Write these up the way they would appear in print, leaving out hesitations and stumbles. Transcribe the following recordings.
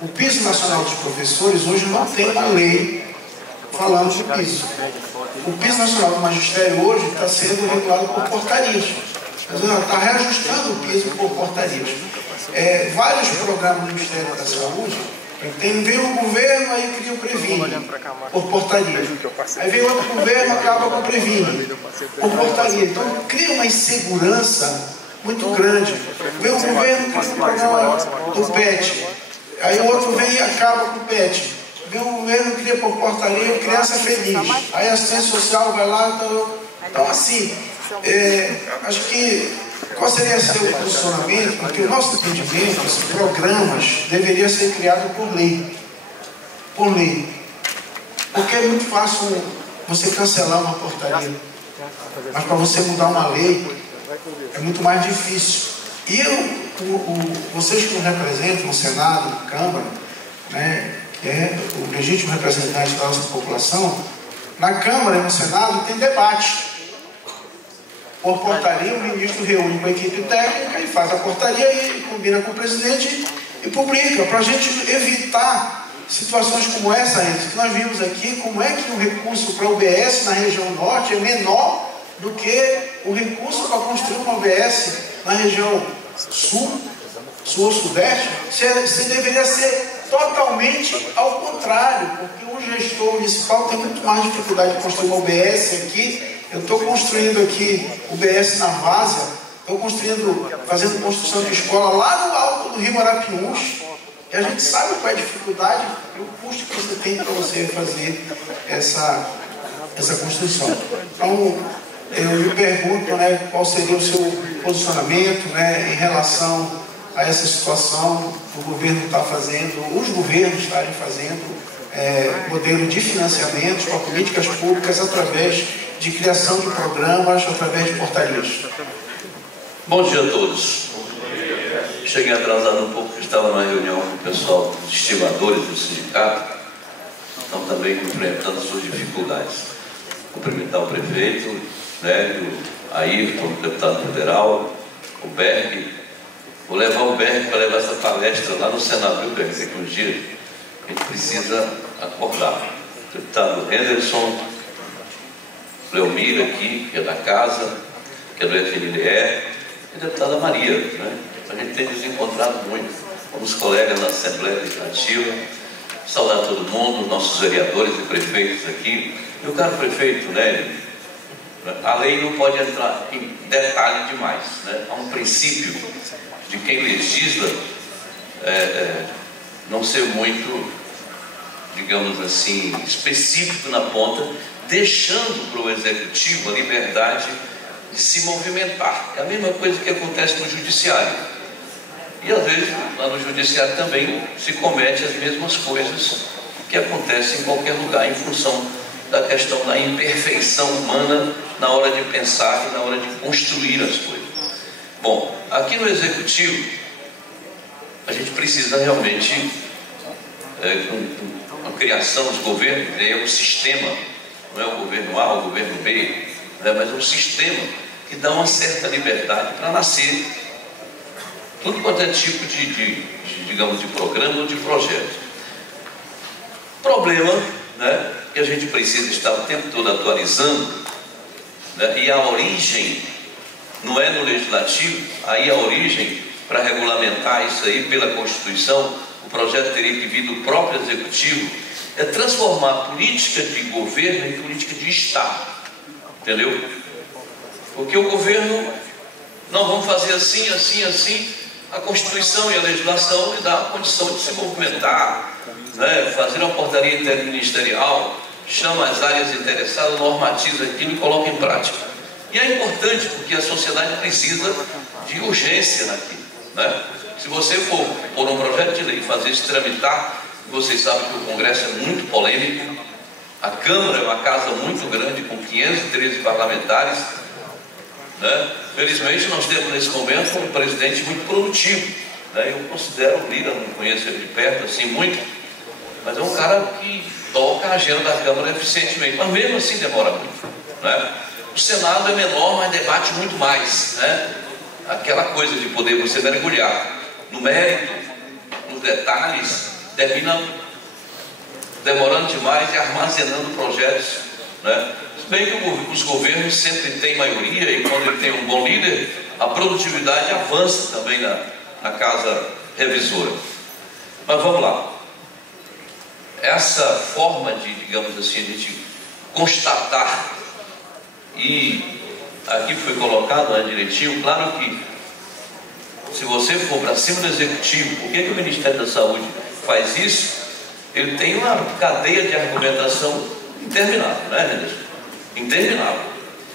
o piso nacional dos professores hoje não tem uma lei falando de piso. O piso nacional do magistério hoje está sendo regulado por portarias. Está reajustando o piso por portarias. Vários programas do Ministério da Saúde, veio o governo, aí cria o Previne, por portaria. Aí veio outro governo, acaba com o Previne, por portaria. Então cria uma insegurança muito grande. Veio o governo, cria o programa do PET. Aí o outro vem e acaba com o PET. Vem o governo, cria por portaria, criança feliz. Aí a assistência social vai lá. Então assim, acho que qual seria seu posicionamento? Porque o nosso entendimento, esses programas deveriam ser criados por lei. Por lei. Porque é muito fácil você cancelar uma portaria. Mas para você mudar uma lei, é muito mais difícil. E vocês que nos representam no Senado, na Câmara, né, que é o legítimo representante da nossa população, na Câmara e no Senado tem debate. Por portaria, o ministro reúne com a equipe técnica e faz a portaria e combina com o presidente e publica, para a gente evitar situações como essa, que nós vimos aqui, como é que o recurso para a UBS na região norte é menor do que o recurso para construir uma UBS na região sul ou sudeste. Você deveria ser totalmente ao contrário, porque o gestor municipal tem muito mais dificuldade de construir uma UBS aqui. Eu estou construindo aqui o UBS na Várzea, estou fazendo construção de escola lá no alto do Rio Arapiuns, e a gente sabe qual é a dificuldade e o custo que você tem para você fazer essa construção. Então, eu lhe pergunto, né, qual seria o seu posicionamento, né, em relação a essa situação que o governo está fazendo, os governos estarem fazendo modelo de financiamentos para políticas públicas através de criação de programas, através de portarias. Bom dia a todos. Cheguei atrasado um pouco, porque estava numa reunião com o pessoal dos estimadores do sindicato, estão também enfrentando suas dificuldades. Cumprimentar o prefeito, né, o Ayrton, o deputado federal, o Berg. Vou levar o Berg para levar essa palestra lá no Senado, viu, Berg? Daqui uns dias. A gente precisa acordar. O deputado Henderson, Leomir aqui, que é da casa, que é do FNDE, e a deputada Maria, né? A gente tem desencontrado muito com os colegas na Assembleia Legislativa. Saudar todo mundo, nossos vereadores e prefeitos aqui. E o caro prefeito, né? A lei não pode entrar em detalhe demais, né? Há um princípio de quem legisla não ser muito, digamos assim, específico na ponta, deixando para o executivo a liberdade de se movimentar. É a mesma coisa que acontece no judiciário. E às vezes lá no judiciário também se comete as mesmas coisas que acontecem em qualquer lugar, em função da questão da imperfeição humana na hora de pensar e na hora de construir as coisas. Bom, aqui no executivo a gente precisa realmente com a criação dos governos, é um sistema, não é o governo A, o governo B, né, mas é um sistema que dá uma certa liberdade para nascer tudo quanto é tipo digamos, de programa ou de projeto. Problema, né, que a gente precisa estar o tempo todo atualizando, né, e a origem não é no legislativo, aí a origem para regulamentar isso aí pela Constituição, o projeto teria que vir do próprio executivo, é transformar a política de governo em política de Estado, entendeu? Porque o governo, não, vamos fazer assim, assim, assim, a Constituição e a legislação lhe dá a condição de se movimentar, né? Fazer uma portaria interministerial, chama as áreas interessadas, normatiza aquilo e coloca em prática. E é importante porque a sociedade precisa de urgência naquilo, né? Se você for por um projeto de lei fazer isso tramitar, vocês sabem que o Congresso é muito polêmico, a Câmara é uma casa muito grande, com 513 parlamentares, né? Felizmente nós temos nesse momento um presidente muito produtivo, né? Eu considero o Lira, não conheço ele de perto assim muito, mas é um cara que toca a agenda da Câmara eficientemente, mas mesmo assim demora muito, né? O Senado é menor, mas debate muito mais, né? Aquela coisa de poder você mergulhar no mérito, no detalhes, termina demorando demais e armazenando projetos, né? Se bem que os governos sempre têm maioria, e quando ele tem um bom líder, a produtividade avança também na casa revisora. Mas vamos lá. Essa forma de, digamos assim, a gente constatar, e aqui foi colocado, né, direitinho, claro que se você for para cima do executivo, por que o Ministério da Saúde faz isso? Ele tem uma cadeia de argumentação interminável, né, Henderson? Interminável.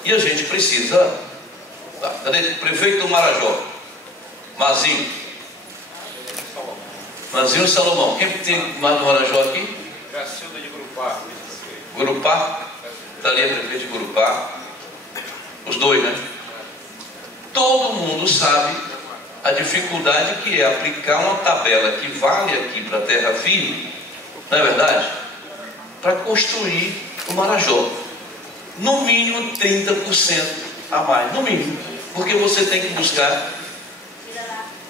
E a gente precisa... Cadê? Prefeito do Marajó, Mazinho Salomão. Quem tem mais do Marajó aqui? Cacilda de Gurupá. Gurupá? Está ali a prefeita de Gurupá. Os dois, né? Todo mundo sabe a dificuldade que é aplicar uma tabela que vale aqui para a terra firme, não é verdade? Para construir o Marajó. No mínimo 30% a mais, no mínimo. Porque você tem que buscar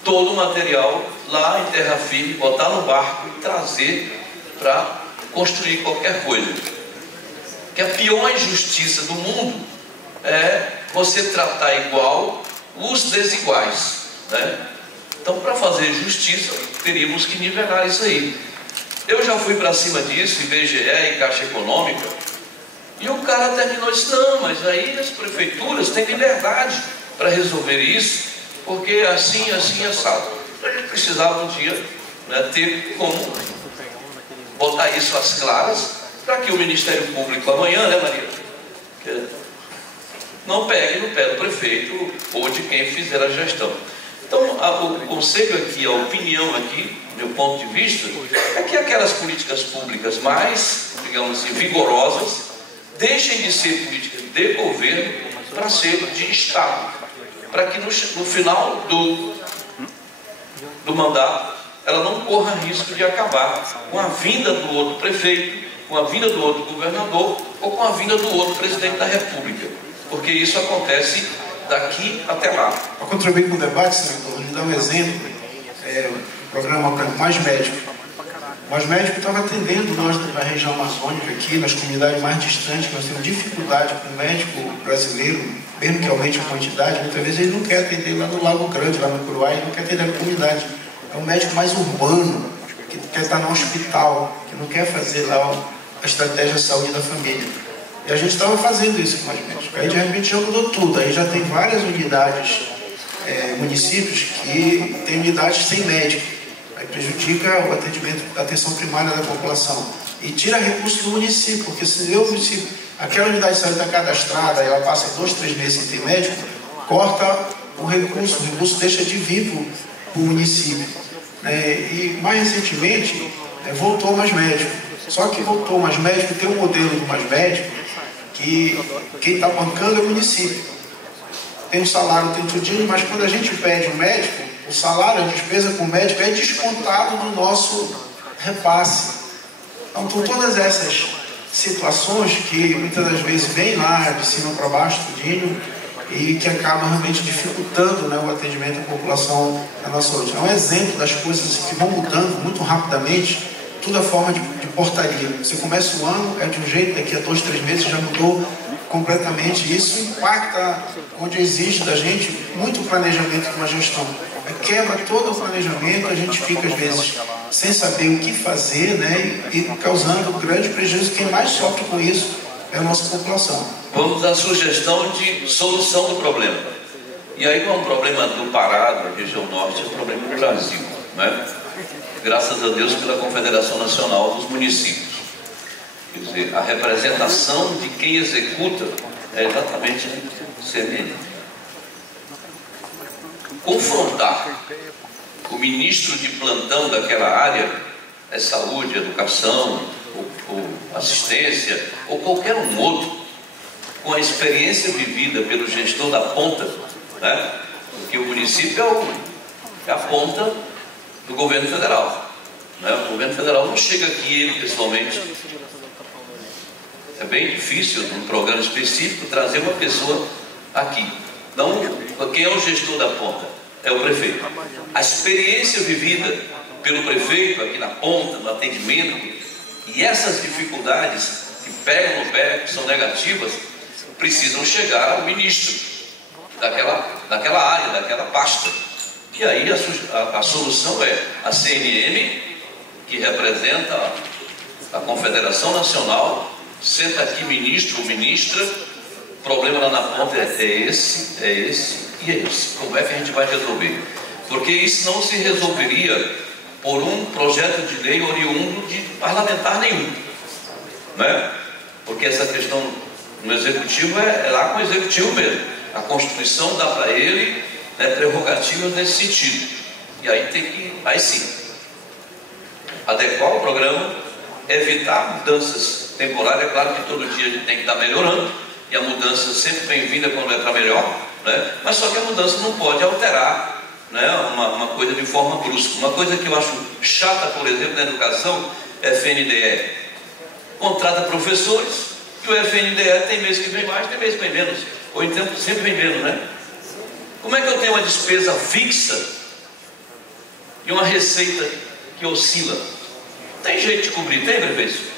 todo o material lá em terra firme, botar no barco e trazer para construir qualquer coisa. Que a pior injustiça do mundo é você tratar igual os desiguais, né? Então, para fazer justiça, teríamos que nivelar isso aí. Eu já fui para cima disso, IBGE e Caixa Econômica, e o cara terminou e disse: não, mas aí as prefeituras têm liberdade para resolver isso, porque assim, assado. A gente precisava um dia, né, ter como botar isso às claras, para que o Ministério Público amanhã, né, Maria, não pegue no pé do prefeito ou de quem fizer a gestão. Então, o conselho aqui, a opinião aqui, do meu ponto de vista, é que aquelas políticas públicas mais, digamos assim, vigorosas, deixem de ser políticas de governo para ser de Estado, para que no final do mandato ela não corra risco de acabar com a vinda do outro prefeito, com a vinda do outro governador ou com a vinda do outro presidente da República, porque isso acontece daqui até lá. Para contribuir com o debate, senador, vou lhe dar um exemplo. O programa Mais Médico. Mais Médico estava atendendo nós na região amazônica aqui, nas comunidades mais distantes. Nós temos dificuldade com o médico brasileiro, mesmo que aumente a quantidade, muitas vezes ele não quer atender lá no Lago Grande, lá no Curuá, ele não quer atender a comunidade. É um médico mais urbano, que quer estar no hospital, que não quer fazer lá a estratégia de saúde da família. E a gente estava fazendo isso com Mais Médico. Aí de repente já mudou tudo. Aí já tem várias unidades, municípios que têm unidades sem médico. Aí prejudica o atendimento, a atenção primária da população. E tira recursos do município, porque se o município, aquela unidade de saúde está cadastrada, ela passa 2, 3 meses sem ter médico, corta o recurso deixa de vir para o município. E mais recentemente, voltou Mais Médico. Só que voltou Mais Médico, tem um modelo do Mais Médico, que quem está bancando é o município. Tem um salário, tem tudinho, mas quando a gente pede um médico, o salário, a despesa com o médico é descontado do nosso repasse. Então, por todas essas situações que muitas das vezes vêm lá de cima para baixo, tudinho, e que acabam realmente dificultando, né, o atendimento da população na nossa saúde. É um exemplo das coisas que vão mudando muito rapidamente, toda forma de portaria. Você começa o ano, é de um jeito, daqui a 2, 3 meses já mudou completamente. Isso impacta onde existe da gente muito planejamento de uma gestão. Quebra todo o planejamento, a gente fica às vezes sem saber o que fazer, né, e causando grande prejuízo. Quem mais sofre com isso é a nossa população. Vamos à sugestão de solução do problema. E aí não é um problema do Pará, da região norte, é um problema do Brasil, né? Graças a Deus pela Confederação Nacional dos Municípios. Quer dizer, a representação de quem executa é exatamente o CNM. Confrontar o ministro de plantão daquela área, saúde, educação, ou assistência, ou qualquer um outro, com a experiência vivida pelo gestor da ponta, né? Porque o município é a ponta do governo federal, né? O governo federal não chega aqui ele pessoalmente. É bem difícil, num programa específico, trazer uma pessoa aqui. Então, quem é o gestor da ponta? É o prefeito. A experiência vivida pelo prefeito aqui na ponta, no atendimento, e essas dificuldades que pegam no pé, que são negativas, precisam chegar ao ministro daquela área, daquela pasta. E aí a solução é a CNM, que representa a Confederação Nacional, senta aqui ministro ou ministra, o problema lá na ponta é esse e é esse. Como é que a gente vai resolver? Porque isso não se resolveria por um projeto de lei oriundo de parlamentar nenhum, né? Porque essa questão no executivo é lá com o executivo mesmo. A Constituição dá para ele, né, prerrogativas nesse sentido. E aí tem que, aí sim, adequar o programa, evitar mudanças temporárias. É claro que todo dia a gente tem que estar melhorando, e a mudança sempre bem-vinda quando é para melhor, né? Mas só que a mudança não pode alterar, né, uma coisa de forma brusca. Uma coisa que eu acho chata, por exemplo, na educação, é FNDE. Contrata professores, e o FNDE tem mês que vem mais, tem mês que vem menos, ou então sempre vem menos, né? Como é que eu tenho uma despesa fixa e uma receita que oscila? Tem jeito de cobrir, tem, prefeito?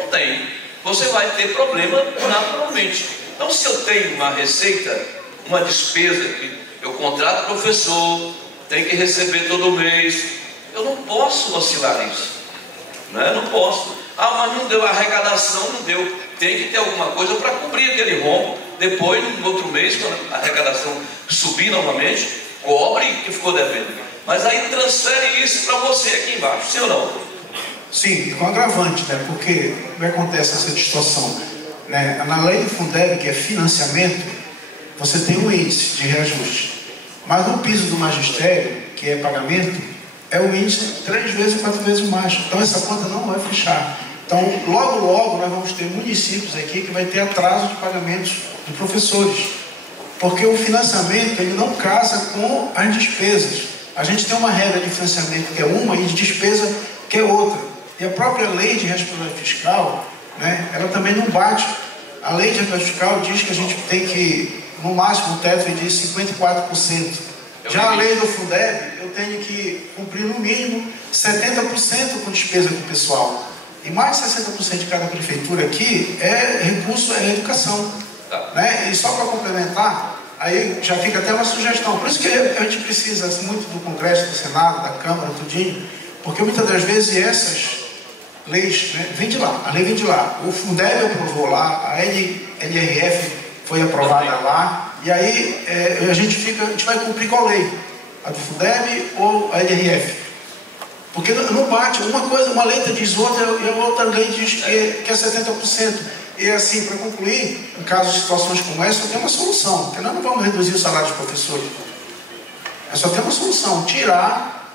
Não tem. Você vai ter problema naturalmente. Então, se eu tenho uma receita, uma despesa que eu contrato professor, tenho que receber todo mês, eu não posso oscilar isso, né? Não posso. Ah, mas não deu arrecadação, não deu. Tem que ter alguma coisa para cobrir aquele rombo. Depois, no outro mês, quando a arrecadação subir novamente, cobre que ficou devendo. Mas aí transfere isso para você aqui embaixo, sim ou não? Sim, com agravante, né? Porque como acontece essa distorção, né? Na lei do Fundeb, que é financiamento, você tem um índice de reajuste. Mas no piso do magistério, que é pagamento, é o índice 3 vezes, 4 vezes mais. Então essa conta não vai fechar. Então, logo, logo, nós vamos ter municípios aqui que vai ter atraso de pagamentos de professores. Porque o financiamento, ele não casa com as despesas. A gente tem uma regra de financiamento que é uma e de despesa que é outra. E a própria lei de responsabilidade fiscal, né, ela também não bate. A lei de responsabilidade fiscal diz que a gente tem que, no máximo, o teto é de 54%. Já a lei do Fundeb, eu tenho que cumprir no mínimo 70% com despesa do pessoal. E mais de 60% de cada prefeitura aqui é recurso, é educação. Né? E só para complementar, aí já fica até uma sugestão. Por isso que a gente precisa assim, muito do Congresso, do Senado, da Câmara, tudinho, porque muitas das vezes essas leis, né, vem de lá, a lei vem de lá. O Fundeb aprovou lá, a LRF foi aprovada lá, e aí a gente vai cumprir qual lei? A do Fundeb ou a LRF? Porque não bate, uma lei diz outra e a outra lei diz que é 70%. E assim, para concluir, em caso de situações como essa, tem uma solução, porque nós não vamos reduzir o salário dos professores. É só ter uma solução, tirar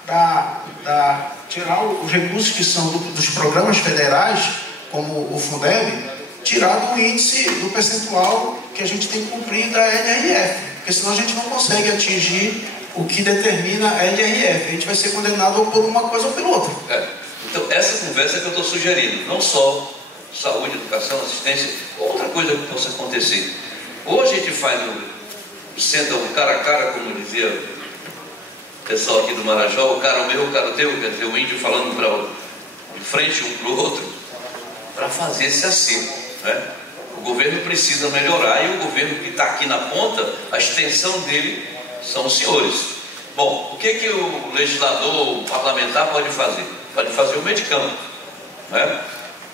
os recursos que são dos programas federais, como o Fundeb, tirar do índice, do percentual que a gente tem que cumprir da LRF, porque senão a gente não consegue atingir o que determina a LRF. A gente vai ser condenado ou por uma coisa ou pela outra. Então, essa conversa que eu estou sugerindo, não só saúde, educação, assistência, outra coisa que possa acontecer. Ou a gente faz senta o cara a cara, como dizia o pessoal aqui do Marajó, o cara meu, o cara teu, quer dizer, o índio falando de frente um para o outro, para fazer esse acerto, né? O governo precisa melhorar, e o governo que está aqui na ponta, a extensão dele são os senhores. Bom, o que o legislador, o parlamentar pode fazer? Pode fazer o meio de campo, né?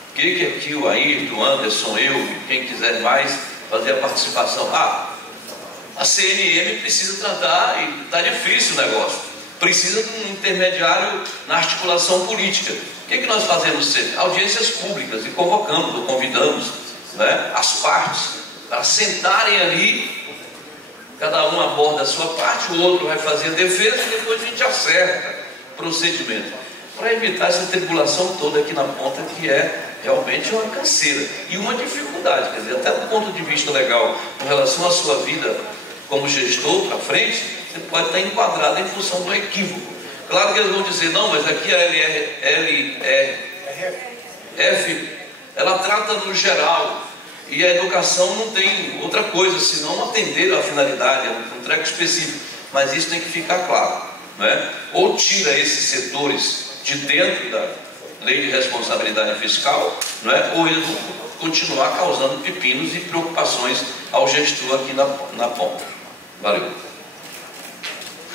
O que aqui o Ayrton, o Anderson, eu, quem quiser mais, fazer a participação. A CNM precisa tratar, e está difícil o negócio, precisa de um intermediário na articulação política. O que nós fazemos sempre? Audiências públicas, e convocamos ou convidamos, né, as partes para sentarem ali, cada um aborda a sua parte, o outro vai fazer a defesa e depois a gente acerta o procedimento, para evitar essa tribulação toda aqui na ponta, que é realmente uma canseira e uma dificuldade. Quer dizer, até do ponto de vista legal, com relação à sua vida como gestor para frente, você pode estar enquadrado em função do equívoco. Claro que eles vão dizer, não, mas aqui a LRF, ela trata no geral, e a educação não tem outra coisa senão atender à finalidade, é um treco específico. Mas isso tem que ficar claro. não é? Ou tira esses setores de dentro da lei de responsabilidade fiscal, não é? Ou eles vão continuar causando pepinos e preocupações ao gestor aqui na ponta. Valeu.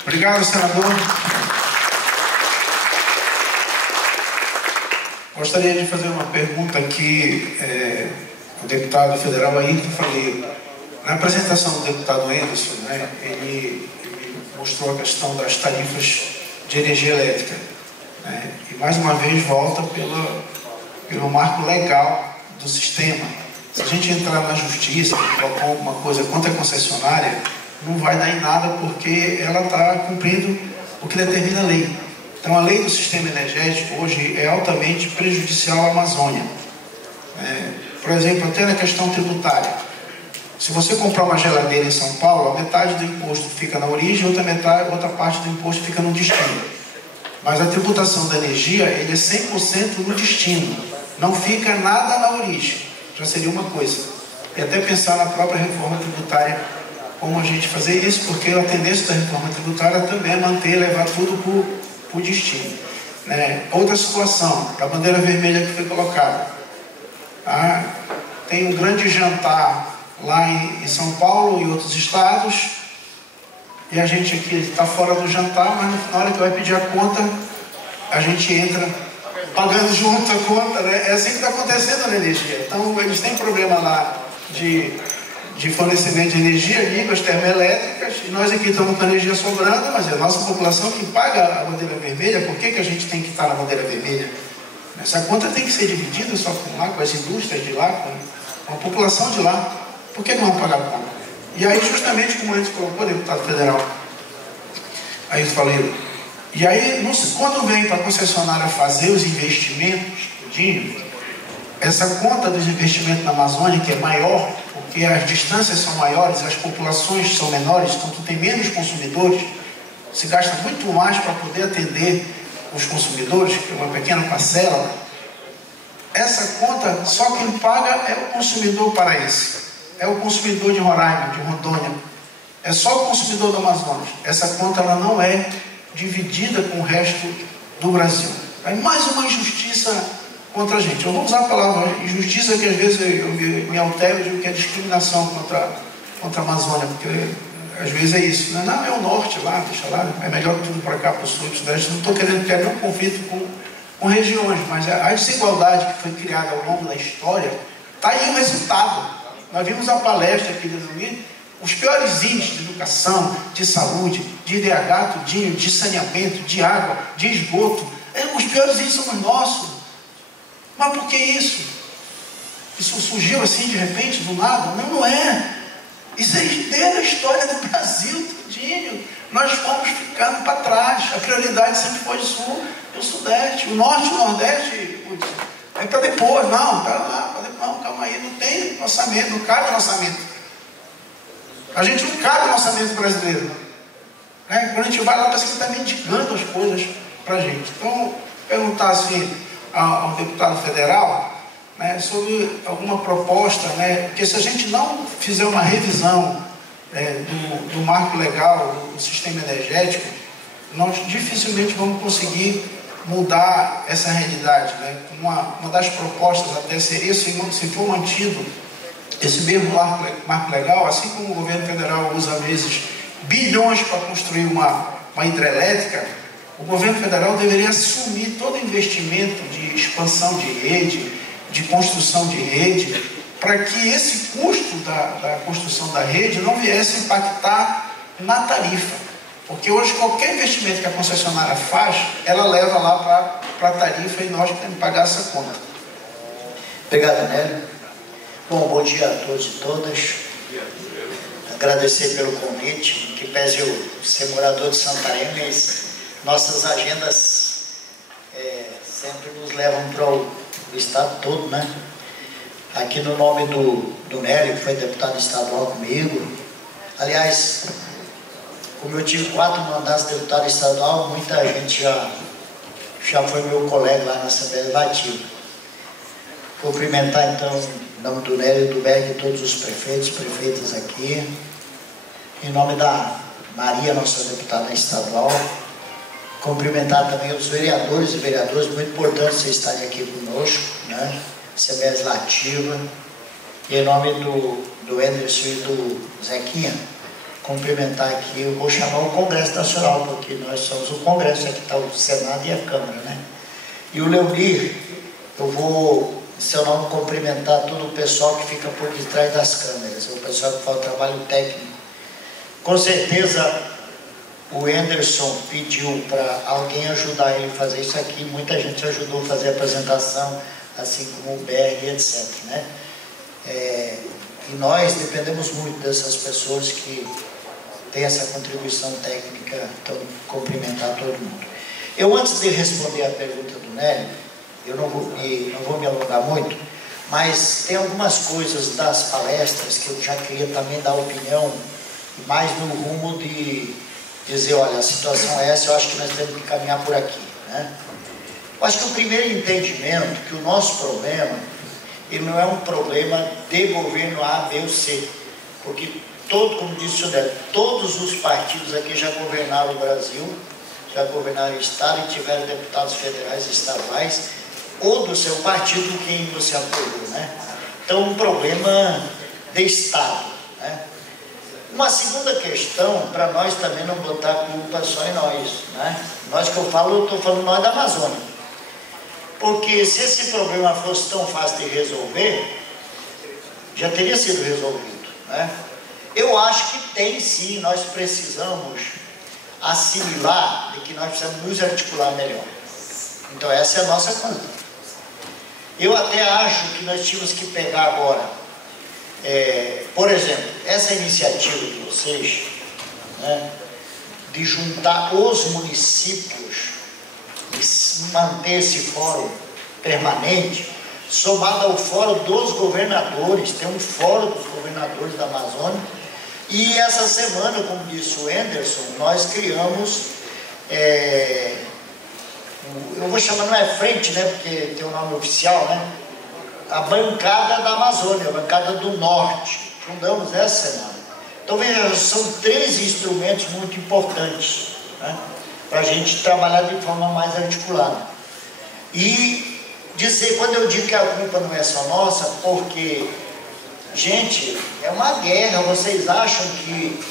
Obrigado, senador. Gostaria de fazer uma pergunta aqui ao deputado federal Ayrton Falheiro. Na apresentação do deputado Anderson, né, ele mostrou a questão das tarifas de energia elétrica, né, e mais uma vez volta pelo marco legal do sistema. Se a gente entrar na justiça e colocar alguma coisa contra a concessionária, não vai dar em nada, porque ela está cumprindo o que determina a lei. Então, a lei do sistema energético hoje é altamente prejudicial à Amazônia. Por exemplo, até na questão tributária. Se você comprar uma geladeira em São Paulo, a metade do imposto fica na origem, outra parte do imposto fica no destino. Mas a tributação da energia, ele é 100% no destino. Não fica nada na origem. Já seria uma coisa. E até pensar na própria reforma tributária, como a gente fazer isso, porque a tendência da reforma tributária também é manter, levar tudo para o destino. Outra situação, a bandeira vermelha que foi colocada. Tem um grande jantar lá em São Paulo e outros estados, e a gente aqui está fora do jantar, mas na hora que vai pedir a conta, a gente entra pagando junto a conta, né? É assim que está acontecendo na energia. Então, eles têm problema lá de fornecimento de energia, liga as termoelétricas, e nós aqui estamos com a energia sobrando, mas é a nossa população que paga a bandeira vermelha. Por que a gente tem que estar na bandeira vermelha? Essa conta tem que ser dividida só com as indústrias de lá, com a população de lá. Por que não vão pagar a conta? E aí, justamente como a gente colocou, deputado federal, aí eu falei, e aí, quando vem para a concessionária fazer os investimentos, essa conta dos investimentos na Amazônia, que é maior, porque as distâncias são maiores, as populações são menores, então tu tem menos consumidores, se gasta muito mais para poder atender os consumidores, que é uma pequena parcela. Essa conta, só quem paga é o consumidor paraense. É o consumidor de Roraima, de Rondônia. É só o consumidor do Amazonas. Essa conta ela não é dividida com o resto do Brasil. É mais uma injustiça contra a gente. Eu vou usar a palavra injustiça, que às vezes eu me altero e digo que é discriminação contra a Amazônia, porque às vezes é isso. Não, é o norte lá, deixa lá, é melhor tudo para cá, para o sul, para o sudeste. Não estou querendo criar nenhum conflito com regiões, mas a desigualdade que foi criada ao longo da história, está aí o resultado. Nós vimos a palestra aqui de domingo, os piores índices de educação, de saúde, de IDH, tudinho, de saneamento, de água, de esgoto. Os piores índices são os nossos. Mas por que isso? Isso surgiu assim de repente, do nada? Não é. Isso é desde a história do Brasil, tudinho. Nós fomos ficando para trás. A prioridade sempre foi o sul e o sudeste. O norte e o nordeste, é para depois. Não, calma aí, não tem orçamento, não cabe no orçamento. A gente não cabe no orçamento brasileiro. Quando a gente vai lá, parece que está mendigando as coisas para a gente. Então, perguntar assim ao deputado federal, sobre alguma proposta, porque se a gente não fizer uma revisão do marco legal do sistema energético, nós dificilmente vamos conseguir mudar essa realidade. Uma das propostas até seria, se for mantido esse mesmo marco legal, assim como o governo federal usa às vezes bilhões para construir uma hidrelétrica, o governo federal deveria assumir todo o investimento de expansão de rede, de construção de rede, para que esse custo da construção da rede não viesse impactar na tarifa. Porque hoje qualquer investimento que a concessionária faz, ela leva lá para a tarifa e nós temos que pagar essa conta. Obrigado, Nélio. Bom dia a todos e todas. Agradecer pelo convite, que pese eu ser morador de Santarém, mas nossas agendas sempre nos levam para o estado todo, né? Aqui no nome do Nélio, que foi deputado estadual comigo. Aliás, como eu tive 4 mandatos de deputado estadual, muita gente já foi meu colega lá na Assembleia Legislativa. Cumprimentar então, em nome do Nélio, do Berg, e todos os prefeitos, prefeitas aqui. Em nome da Maria, nossa deputada estadual. Cumprimentar também os vereadores e vereadoras, muito importante vocês estarem aqui conosco, né? Assembleia Legislativa. E em nome do Anderson e do Zequinha, cumprimentar aqui, eu vou chamar o Congresso Nacional, porque nós somos o Congresso, aqui está o Senado e a Câmara, né? E o Leonir, eu vou, em seu nome, cumprimentar todo o pessoal que fica por detrás das câmeras, o pessoal que faz o trabalho técnico. Com certeza, o Anderson pediu para alguém ajudar ele a fazer isso aqui, muita gente ajudou a fazer a apresentação, assim como o Berg, etc., né? E nós dependemos muito dessas pessoas que têm essa contribuição técnica, então cumprimentar todo mundo. Eu, antes de responder a pergunta do Nélio, eu não vou me alongar muito, mas tem algumas coisas das palestras que eu já queria também dar opinião, mais no rumo de dizer, olha, a situação é essa, eu acho que nós temos que caminhar por aqui, né? Eu acho que o primeiro entendimento, que o nosso problema, ele não é um problema de governo A, B ou C, porque como disse o Neto, todos os partidos aqui já governaram o Brasil, já governaram o Estado e tiveram deputados federais e estaduais, ou do seu partido quem você apoiou, né? Então, um problema de Estado, né? Uma segunda questão, para nós também não botar a culpa só em nós, né? Nós que eu estou falando nós da Amazônia. Porque se esse problema fosse tão fácil de resolver, já teria sido resolvido, né? Eu acho que tem sim, nós precisamos assimilar de que nós precisamos nos articular melhor. Então essa é a nossa conta. Eu até acho que nós tínhamos que pegar agora, por exemplo, essa iniciativa de vocês, né, de juntar os municípios e manter esse fórum permanente, somado ao fórum dos governadores, tem um fórum dos governadores da Amazônia, e essa semana, como disse o Anderson, nós criamos, eu vou chamar, não é frente, né, porque tem o nome oficial, né, a bancada da Amazônia, a bancada do Norte, fundamos essa semana. Então veja, são 3 instrumentos muito importantes, né, para a gente trabalhar de forma mais articulada. E dizer, quando eu digo que a culpa não é só nossa, porque, gente, é uma guerra. Vocês acham que,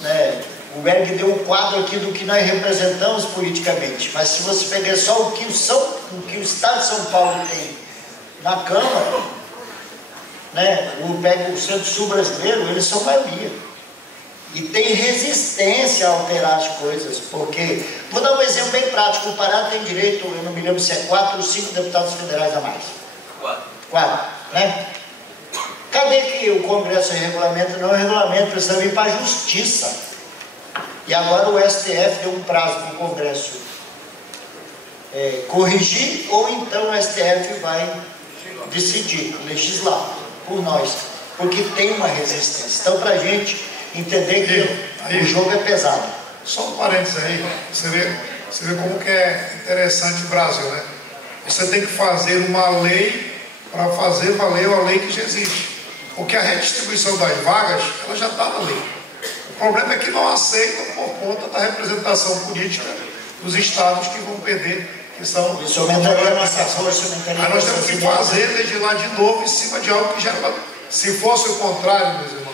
né, o Berg deu um quadro aqui do que nós representamos politicamente, mas se você pegar só o que o Estado de São Paulo tem na Câmara, né, o Centro-Sul brasileiro, eles são maioria. E tem resistência a alterar as coisas, porque, vou dar um exemplo bem prático, o Pará tem direito, eu não me lembro se é 4 ou 5 deputados federais a mais. 4, né? Cadê que o Congresso regulamenta? Não, o regulamento precisa vir para a Justiça. E agora o STF deu um prazo para o Congresso corrigir, ou então o STF vai decidir, legislar por nós, porque tem uma resistência. Então, para a gente entender que o jogo é pesado. Só um parênteses aí, você vê como que é interessante o Brasil, né? Você tem que fazer uma lei para fazer valer a lei que já existe. Porque a redistribuição das vagas, ela já está na lei. O problema é que não aceitam por conta da representação política dos estados que vão perder, que são... Isso aumentaria a nossa força. Aí nós temos que legislar de novo em cima de algo que já... Se fosse o contrário, meus irmãos,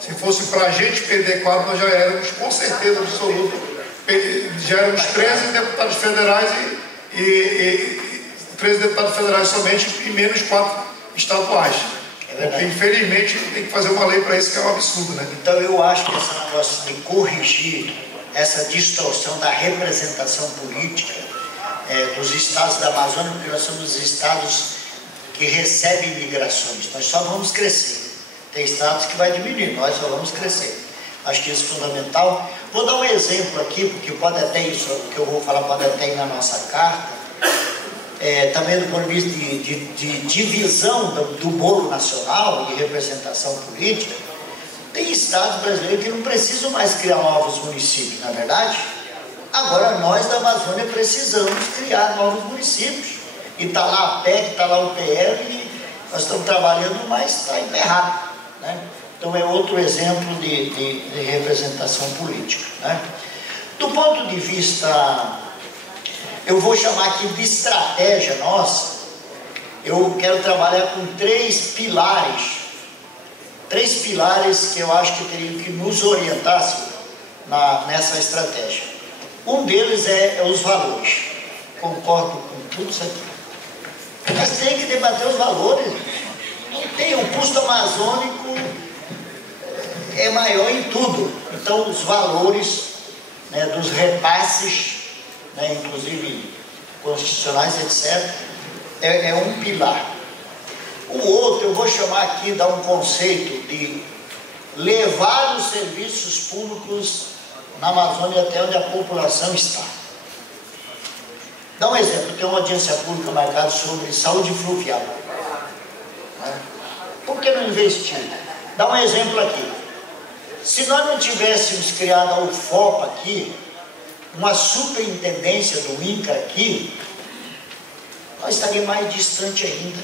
se fosse para a gente perder quadro, nós já éramos, com certeza absoluta, já éramos 13 deputados federais e 13 deputados federais somente e menos 4 estaduais. Porque, infelizmente, tem que fazer uma lei para isso, que é um absurdo, né? Então, eu acho que esse negócio de corrigir essa distorção da representação política dos estados da Amazônia, porque nós somos os estados que recebem migrações, nós só vamos crescer. Tem estados que vai diminuir, nós só vamos crescer. Acho que isso é fundamental. Vou dar um exemplo aqui, porque pode até isso, o que eu vou falar pode até ir na nossa carta. Também do ponto de vista de divisão do bolo nacional e representação política, tem estados brasileiros que não precisam mais criar novos municípios, não é verdade? Agora nós da Amazônia precisamos criar novos municípios. E está lá a PEC, está lá o PL, e nós estamos trabalhando, mas está emperrado, né? Então é outro exemplo de representação política, né? Do ponto de vista, eu vou chamar aqui de estratégia nossa, eu quero trabalhar com três pilares que eu acho que teriam que nos orientar nessa estratégia. Um deles é os valores. Concordo com tudo isso aqui. Mas tem que debater os valores. Não tem, o custo amazônico é maior em tudo. Então os valores, né, dos repasses, né, inclusive constitucionais, etc., é um pilar. O outro, eu vou chamar aqui, dar um conceito de levar os serviços públicos na Amazônia até onde a população está. Dá um exemplo, tem uma audiência pública marcada sobre saúde fluvial. Por que não investir? Dá um exemplo aqui. Se nós não tivéssemos criado a UFOPA aqui, uma superintendência do INCRA aqui, nós estaríamos mais distante ainda.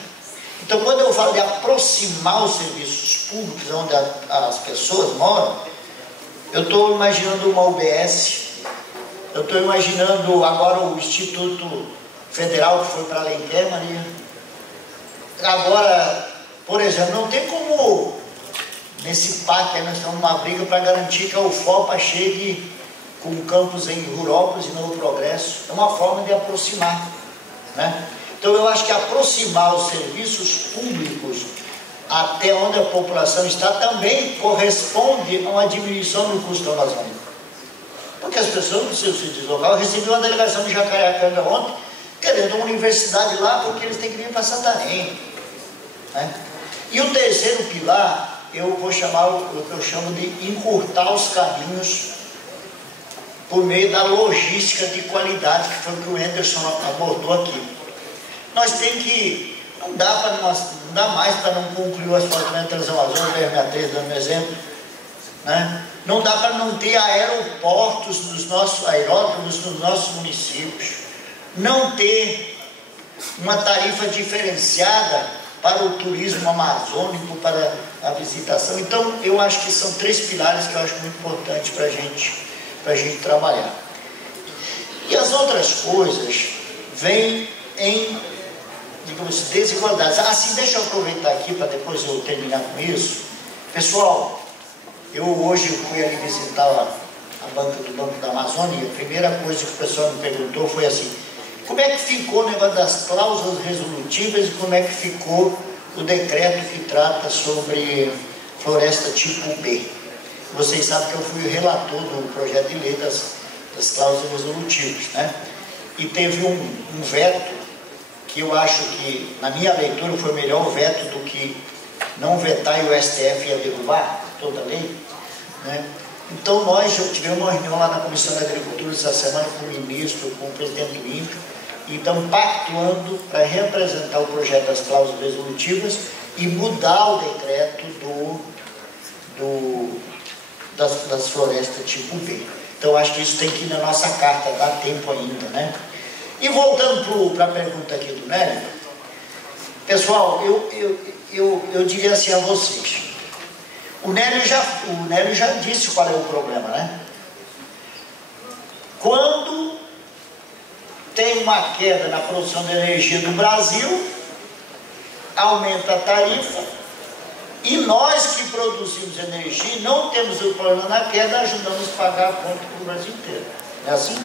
Então, quando eu falo de aproximar os serviços públicos onde as pessoas moram, eu estou imaginando uma UBS, eu estou imaginando agora o Instituto Federal que foi para Alenquer, Maria. Agora, por exemplo, não tem como, nesse parque, nós estamos numa briga para garantir que a UFOPA chegue com campus em Rurópolis e Novo Progresso. É uma forma de aproximar, né? Então eu acho que aproximar os serviços públicos até onde a população está também corresponde a uma diminuição do custo amazônico. Porque as pessoas não precisam se deslocar. Eu recebi uma delegação de Jacareacanga ontem, querendo uma universidade lá, porque eles têm que vir para Santarém, né? E o terceiro pilar, eu vou chamar o que eu chamo de encurtar os caminhos por meio da logística de qualidade, que foi o que o Anderson abordou aqui. Nós temos que, não dá mais para não concluir o asfaltamento Transamazônica, 63, dando um exemplo, né? Não dá para não ter aeroportos aeródromos nos nossos municípios, não ter uma tarifa diferenciada para o turismo amazônico, para a visitação. Então, eu acho que são três pilares que eu acho muito importantes para a gente trabalhar. E as outras coisas vêm em, digamos, desigualdades. Assim, deixa eu aproveitar aqui para depois eu terminar com isso. Pessoal, eu hoje fui ali visitar a banca do Banco da Amazônia, e a primeira coisa que o pessoal me perguntou foi assim: como é que ficou o negócio das cláusulas resolutivas e como é que ficou o decreto que trata sobre floresta tipo B? Vocês sabem que eu fui o relator do projeto de lei das cláusulas resolutivas, né? E teve um veto que eu acho que, na minha leitura, foi melhor o veto do que não vetar e o STF ia derrubar toda a lei, né? Então nós tivemos uma reunião lá na Comissão da Agricultura essa semana com o ministro, com o presidente do INCRA, e estamos pactuando para reapresentar o projeto das cláusulas resolutivas e mudar o decreto das florestas tipo B. Então acho que isso tem que ir na nossa carta, dá tempo ainda, né? E voltando para a pergunta aqui do Nélio, pessoal, eu diria assim a vocês, o Nélio já disse qual é o problema, né? Quando tem uma queda na produção de energia do Brasil, aumenta a tarifa, e nós que produzimos energia não temos o problema na queda, ajudamos a pagar a conta para o Brasil inteiro. É assim?